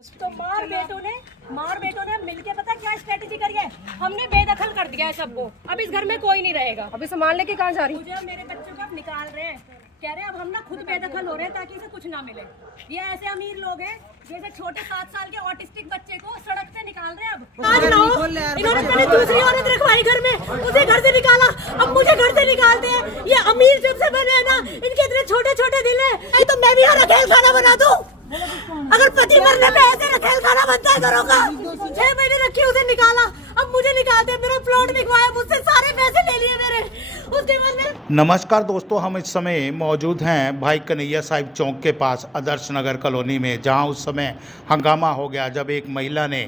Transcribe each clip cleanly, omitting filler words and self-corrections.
तो मार बेटों ने मिलके पता क्या स्ट्रेटेजी करी है। हमने बेदखल कर दिया है सबको। अब इस घर में कोई नहीं रहेगा। अभी सामान लेके कहाँ जा रही? मुझे मेरे बच्चों को अब निकाल रहे हैं। कह रहे हैं अब हम ना खुद बेदखल हो रहे हैं ताकि इसे कुछ ना मिले। ये ऐसे अमीर लोग हैं जैसे छोटे 7 साल के ऑटिस्टिक बच्चे को सड़क से निकाल रहे हैं। अब आज ना हो, इन्होंने पहले दूसरी औरत रखवाई घर में, उसे घर से निकाला, अब मुझे घर से निकालते हैं। ये अमीर जब से बने हैं ना, इनके इतने छोटे छोटे दिल है। तो मैं भी यहाँ रखेल खाना बना दूं। अगर पति मरने पे ऐसे रखेल खाना बनता है घरों का। 6 महीने रखी, उसे निकाला, अब मुझे निकालते। मेरा प्लॉट बिकवाया, मुझसे सारे पैसे ले लिए मेरे। उसके बाद में नमस्कार दोस्तों, हम इस समय मौजूद हैं भाई कन्हैया साहिब चौक के पास आदर्श नगर कॉलोनी में, जहां उस समय हंगामा हो गया जब एक महिला ने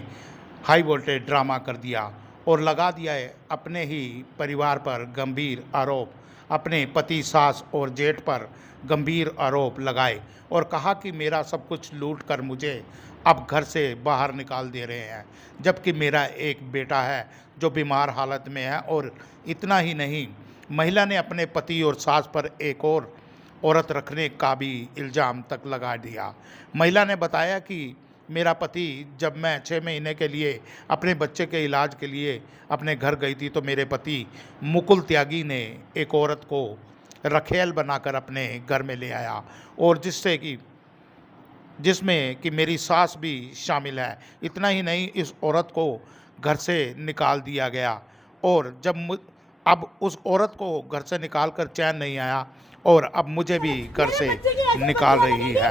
हाई वोल्टेज ड्रामा कर दिया और लगा दिया है अपने ही परिवार पर गंभीर आरोप। अपने पति, सास और जेठ पर गंभीर आरोप लगाए और कहा कि मेरा सब कुछ लूट कर मुझे अब घर से बाहर निकाल दे रहे हैं, जबकि मेरा एक बेटा है जो बीमार हालत में है। और इतना ही नहीं, महिला ने अपने पति और सास पर एक और औरत रखने का भी इल्ज़ाम तक लगा दिया। महिला ने बताया कि मेरा पति, जब मैं 6 महीने के लिए अपने बच्चे के इलाज के लिए अपने घर गई थी तो मेरे पति मुकुल त्यागी ने एक औरत को रखेल बनाकर अपने घर में ले आया और जिसमें कि मेरी सास भी शामिल है। इतना ही नहीं, इस औरत को घर से निकाल दिया गया और अब उस औरत को घर से निकालकर चैन नहीं आया और अब मुझे भी घर से निकाल रही है,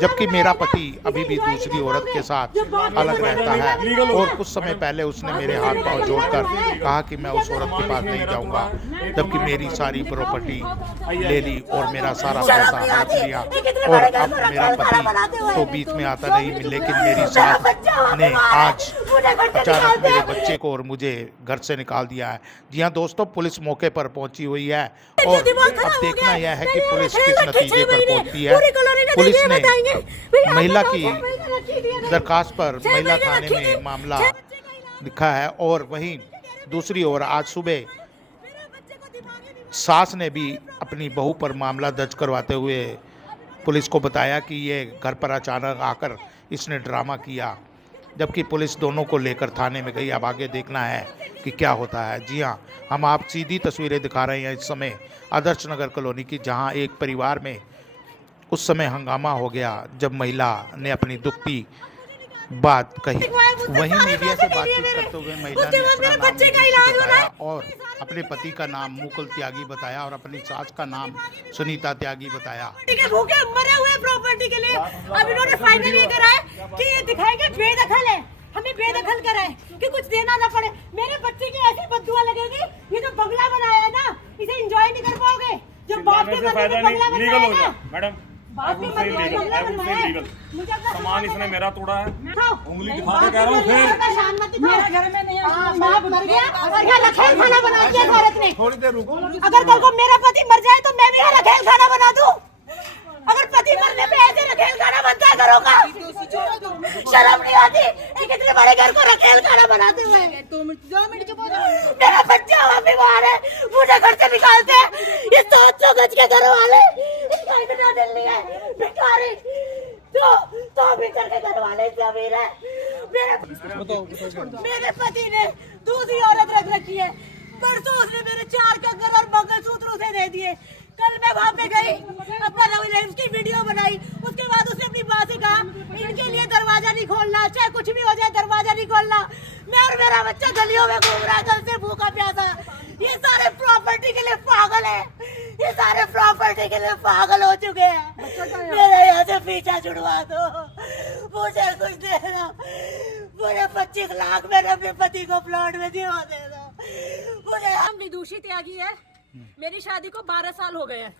जबकि मेरा पति अभी भी दूसरी औरत के साथ अलग रहता है। और कुछ समय पहले उसने मेरे हाथ पांव जोड़कर कहा कि मैं उस औरत के पास नहीं जाऊंगा, जबकि मेरी सारी प्रॉपर्टी ले ली और मेरा सारा पैसा हाथ लिया। और अब मेरा पति तो बीच में आता नहीं, लेकिन मेरी सास ने आज अचानक मेरे बच्चे को और मुझे घर से निकाल दिया है। जी हाँ दोस्तों, पुलिस मौके पर पहुंची हुई है और अब देखना यह है कि पुलिस किस नतीजे पर पहुंचती है। पुलिस ने महिला की दरखास्त पर महिला थाने में मामला लिखा है और वहीं दूसरी ओर आज सुबह सास ने भी अपनी बहू पर मामला दर्ज करवाते हुए पुलिस को बताया कि ये घर पर अचानक आकर इसने ड्रामा किया, जबकि पुलिस दोनों को लेकर थाने में गई। अब आगे देखना है कि क्या होता है। जी हाँ, हम आप सीधी तस्वीरें दिखा रहे हैं इस समय आदर्श नगर कॉलोनी की, जहां एक परिवार में उस समय हंगामा हो गया जब महिला ने अपनी दुखती बात कही। वहीं मीडिया से बातचीत करते हुए महिला ने अपना नाम बताया और अपने पति का नाम मुकुल त्यागी बताया और अपनी सास का नाम सुनीता त्यागी बताया। भूखे मरे हुए प्रॉपर्टी के लिए अब इन्होंने फाइनल ये करा है कि ये दिखाएंगे बेदखल है, हमें बेदखल करा है कि कुछ देना ना पड़े। मेरे बच्चे की ऐसी बददुआ लगेगी। ये जो बंगला बनाया है ना, इसे एंजॉय नहीं कर पाओगे। जो बाप के घर में बंगला बनाया है ना, मैडम सामान इसने मेरा तोड़ा है, उंगली दिखा के कह रहा हूँ। फिर मेरे घर में नहीं बाप मर गया और यहाँ रखेल खाना बना दिया औरत ने। थोड़ी देर रुको। अगर कल को मेरा पति मर जाए तो मैं भी यहाँ रखेल खाना बना दूं। अगर पति मरने पे ऐसे रखेल खाना बनता है घरों का, शर्म नहीं आती? एक इतने बड़े घर को रखेल खाना बनाते हुए। मेरा बच्चा वहाँ बीमार है, मुझे घर से निकालते हैं। ये 700 गज के घर वाले, इनका इतना दिल नहीं है भिखारी। तो भीतर के घर वाले से अमीर है। मेरे पति ने दूसरी औरत रख रखी है। परसों उसने मेरे 4 कंगन और मंगलसूत्र उसे दे दिए। कल मैं वहाँ पे गई, अपना उसकी वीडियो बनाई। उसके बाद उसने अपनी माँ से कहा इनके लिए दरवाजा नहीं खोलना, चाहे कुछ भी हो जाए दरवाजा नहीं खोलना। मैं और मेरा बच्चा गलियों में घूम रहा है, कल से भूखा प्यासा। ये सारे प्रॉपर्टी के लिए पागल है, ये सारे प्रॉपर्टी के लिए पागल हो चुके हैं। मेरे यहाँ से पीछा छुड़वा दो, मुझे कुछ देना। मुझे 25 लाख मैंने अपने पति को प्लॉट में दिया दे दो मुझे। हम विदुषी त्यागी है, मेरी शादी को 12 साल हो गए हैं।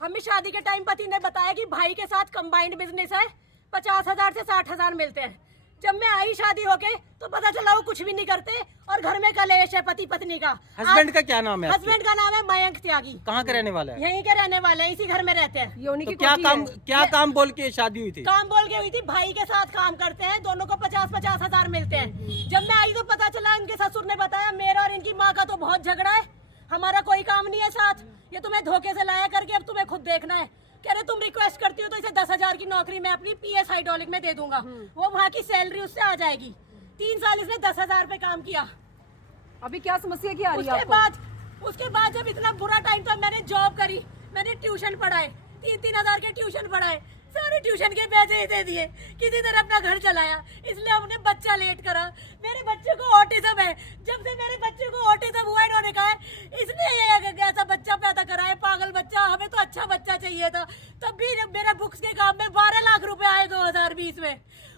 हमें शादी के टाइम पति ने बताया कि भाई के साथ कंबाइंड बिजनेस है, 50,000 से 60,000 मिलते हैं। जब मैं आई शादी होके तो पता चला वो कुछ भी नहीं करते और घर में कलेश है पति पत्नी का। हस्बैंड का क्या नाम है? हस्बैंड का नाम है मयंक त्यागी। कहाँ के रहने वाला है? यहीं के रहने वाले हैं, इसी घर में रहते हैं। तो क्या काम बोल के शादी हुई थी? काम बोल के हुई थी, भाई के साथ काम करते हैं, दोनों को 50-50 हजार मिलते हैं। जब मैं आई तो पता चला, इनके ससुर ने बताया मेरा और इनकी माँ का तो बहुत झगड़ा है, हमारा कोई काम नहीं है साथ, ये तुम्हें धोखे से लाया करके अब तुम्हें खुद देखना है। कह रहे तुम रिक्वेस्ट करती हो तो इसे 10,000 की नौकरी मैं अपनी PS हाइड्रोलिक में दे दूंगा, वो वहाँ की सैलरी उससे आ जाएगी। 3 साल इसने 10,000 पे काम किया। अभी क्या समस्या क्या आ रही है आपको? उसके बाद जब इतना बुरा टाइम था, मैंने जॉब करी, मैंने ट्यूशन पढ़ाए, 3-3 हजार के ट्यूशन पढ़ाए, सारे ट्यूशन के पैसे ही दे दिए, किसी तरह अपना घर चलाया, इसलिए हमने बच्चा लेट करा। मेरे बच्चे को ऑटिज्म है, जब से मेरे बच्चे को ऑटिज्म हुआ इन्होंने कहा इसने ऐसा बच्चा पैदा करा है, पागल बच्चा, हमें तो अच्छा बच्चा चाहिए था। तब भी मेरे बुक्स के काम में 12 लाख रुपए आए 2020 में,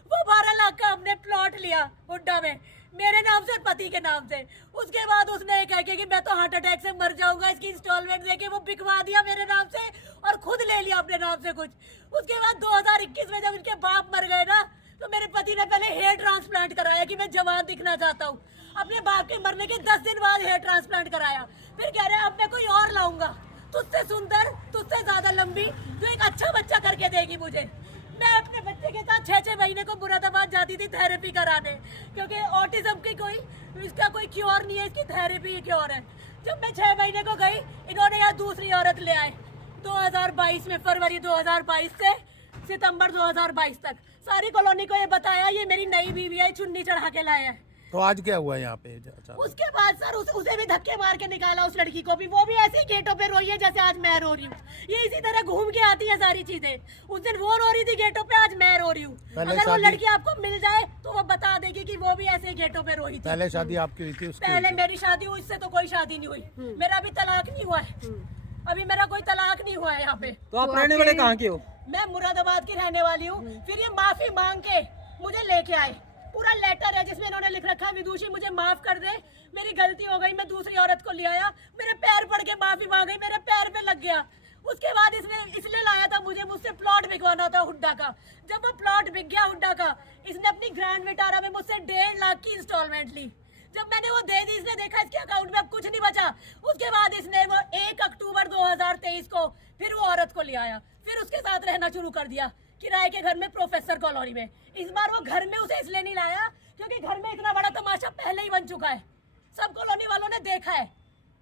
वो 12 लाख का हमने प्लॉट लिया हुड्डा में, मेरे नाम से, पति के नाम से। उसके बाद उसने ये कह के कि मैं तो हार्ट अटैक से मर जाऊंगा, इसकी इंस्टॉलमेंट देके वो बिकवा दिया मेरे नाम से और खुद ले लिया अपने नाम से कुछ। उसके बाद 2021 में जब इनके बाप मर गए ना, तो मेरे पति ने पहले हेयर ट्रांसप्लांट कराया कि मैं जवान दिखना चाहता हूँ। अपने बाप के मरने के 10 दिन बाद हेयर ट्रांसप्लांट कराया, फिर कह रहे अब मैं कोई और लाऊंगा, तुझसे सुंदर, तुझसे ज्यादा लंबी, जो एक अच्छा बच्चा करके देगी मुझे। मैं अपने बच्चे के साथ 6-6 महीने को मुरादाबाद जाती थी थेरेपी कराने, क्योंकि ऑटिज्म की इसका कोई क्योर नहीं है, इसकी थेरेपी क्योर है। जब मैं 6 महीने को गई, इन्होंने यहाँ दूसरी औरत ले आए 2022 में, फरवरी 2022 से सितंबर 2022 तक सारी कॉलोनी को ये बताया ये मेरी नई बीवी है, चुन्नी चढ़ा के लाए हैं। तो आज क्या हुआ यहाँ पे? उसके बाद सर उसे भी धक्के मार के निकाला, उस लड़की को भी, वो भी ऐसे ही गेटों पे रोई है जैसे आज मैं रो रही हूँ। ये इसी तरह घूम के आती है सारी चीजें। उस दिन वो रो रही थी गेटों पे, आज मैं रो रही हूँ। अगर वो लड़की आपको मिल जाए तो वो बता देगी कि वो भी ऐसे ही गेटों पे रोई थी। पहले शादी आपकी हुई थी? पहले मेरी शादी हुई, इससे तो कोई शादी नहीं हुई, मेरा अभी तलाक नहीं हुआ है, अभी मेरा कोई तलाक नहीं हुआ है यहाँ पे। तो आप रहने वाले कहाँ के हो? मैं मुरादाबाद की रहने वाली हूँ। फिर ये माफी मांग के मुझे लेके आए, पूरा लेटर है जिसमें इन्होंने लिख रखा है विदुषी मुझे माफ कर दे, मेरी गलती हो गई, मैं दूसरी औरत को ले आया, मेरे पैर पड़ के माफी मांग गई, मेरे पैर पे लग गया। उसके बाद इसने लाया था मुझसे प्लॉट बिकवाना था हुड्डा का। जब वो प्लॉट बिक गया हुड्डा का, इसने अपनी ग्रैंड विटारा में मुझसे 1.5 लाख की इंस्टॉलमेंट ली। जब मैंने वो दे दी, इसने देखा इसके अकाउंट में अब कुछ नहीं बचा। उसके बाद इसने वो 1 अक्टूबर 2023 को फिर वो औरत को ले आया, फिर उसके साथ रहना शुरू कर दिया किराए के घर में, प्रोफेसर कॉलोनी में। इस बार वो घर में उसे इसलिए नहीं लाया क्योंकि घर में इतना बड़ा तमाशा पहले ही बन चुका है, सब कॉलोनी वालों ने देखा है।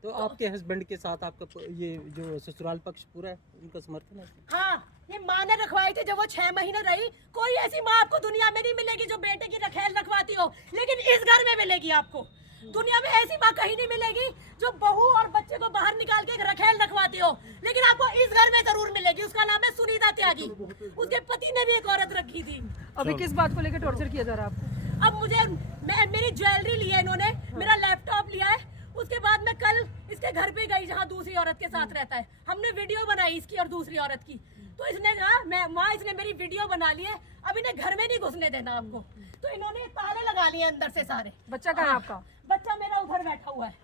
तो आपके हस्बैंड के साथ आपका ये जो ससुराल पक्ष पूरा है, उनका समर्थन है? हाँ, ये माँ ने रखवाई थी जब वो 6 महीने रही। कोई ऐसी माँ आपको दुनिया में नहीं मिलेगी जो बेटे की रखेल रखवाती हो, लेकिन इस घर में मिलेगी आपको। दुनिया में ऐसी माँ कहीं नहीं मिलेगी जो बहू और बच्चे को बाहर निकाल के रखेल रखवाती हो, लेकिन आपको इस घर में जरूर मिलेगी। उसका नाम है सुनीता त्यागी, उसके पति ने भी एक औरत रखी थी। अभी किस बात को लेकर टॉर्चर किया जा रहा है आपको? अब मेरी ज्वेलरी ली है इन्होंने, मेरा लैपटॉप लिया है। उसके बाद मैं कल इसके घर पे गई जहाँ दूसरी औरत के साथ रहता है, हमने वीडियो बनाई इसकी और दूसरी औरत की। तो इसने कहा माँ इसने मेरी वीडियो बना ली है, अब इन्हें घर में नहीं घुसने देना आपको। तो इन्होंने ताले लगा लिए अंदर से सारे। बच्चा कहाँ है आपका? बच्चा मेरा उधर बैठा हुआ है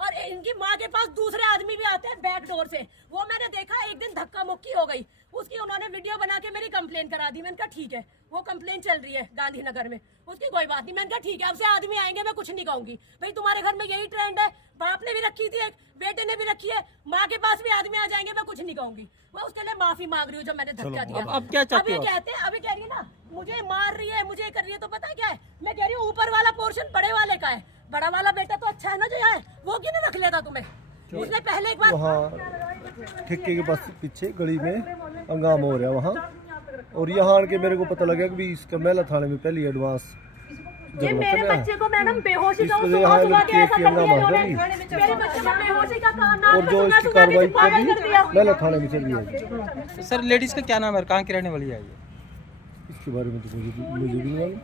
और इनकी माँ के पास दूसरे आदमी भी आते हैं बैक डोर से। वो मैंने देखा, एक दिन धक्का मुक्की हो गई उसकी, उन्होंने वीडियो बना के मेरी कंप्लेन करा दी। मैंने कहा ठीक है, वो कंप्लेन चल रही है गांधीनगर में, उसकी कोई बात नहीं। मैंने कहा ठीक है, अब से आदमी आएंगे मैं कुछ नहीं कहूंगी, भाई तुम्हारे घर में यही ट्रेंड है, बाप ने भी रखी थी एक, बेटे ने भी रखी है, माँ के पास भी आदमी आ जाएंगे मैं कुछ नहीं कहूंगी। मैं उसके लिए माफी मांग रही हूँ जो मैंने धक्का दिया। अब क्या चाहते हो? अभी कह रही है ना मुझे मार रही है, मुझे कर रही है, तो पता है क्या है, मैं कह रही हूँ ऊपर वाला पोर्शन बड़े वाले का है, बड़ा वाला बेटा तो अच्छा है ना जो यहाँ है, वो क्यों नहीं रख लेता तुम्हें? उसने पहले एक बार वहाँ ठेके के पास पीछे गली में हंगामा हो रहा है वहाँ, और यहाँ आके मेरे को पता लगा कि भी इसका मेला थाने में पहली एडवांस ये मेरे बच्चे को मैडम बेहोशी का सुबह के ऐसा कर दिया इन्होंने, मेरे बच्चे को बेहोशी का नाम और जो इसकी कार्रवाई करी मेला थाने में चल रही है। सर लेडीज का क्या नाम है, कहाँ की रहने वाली है ये? इसके बारे में तो मुझे भी नहीं मालूम।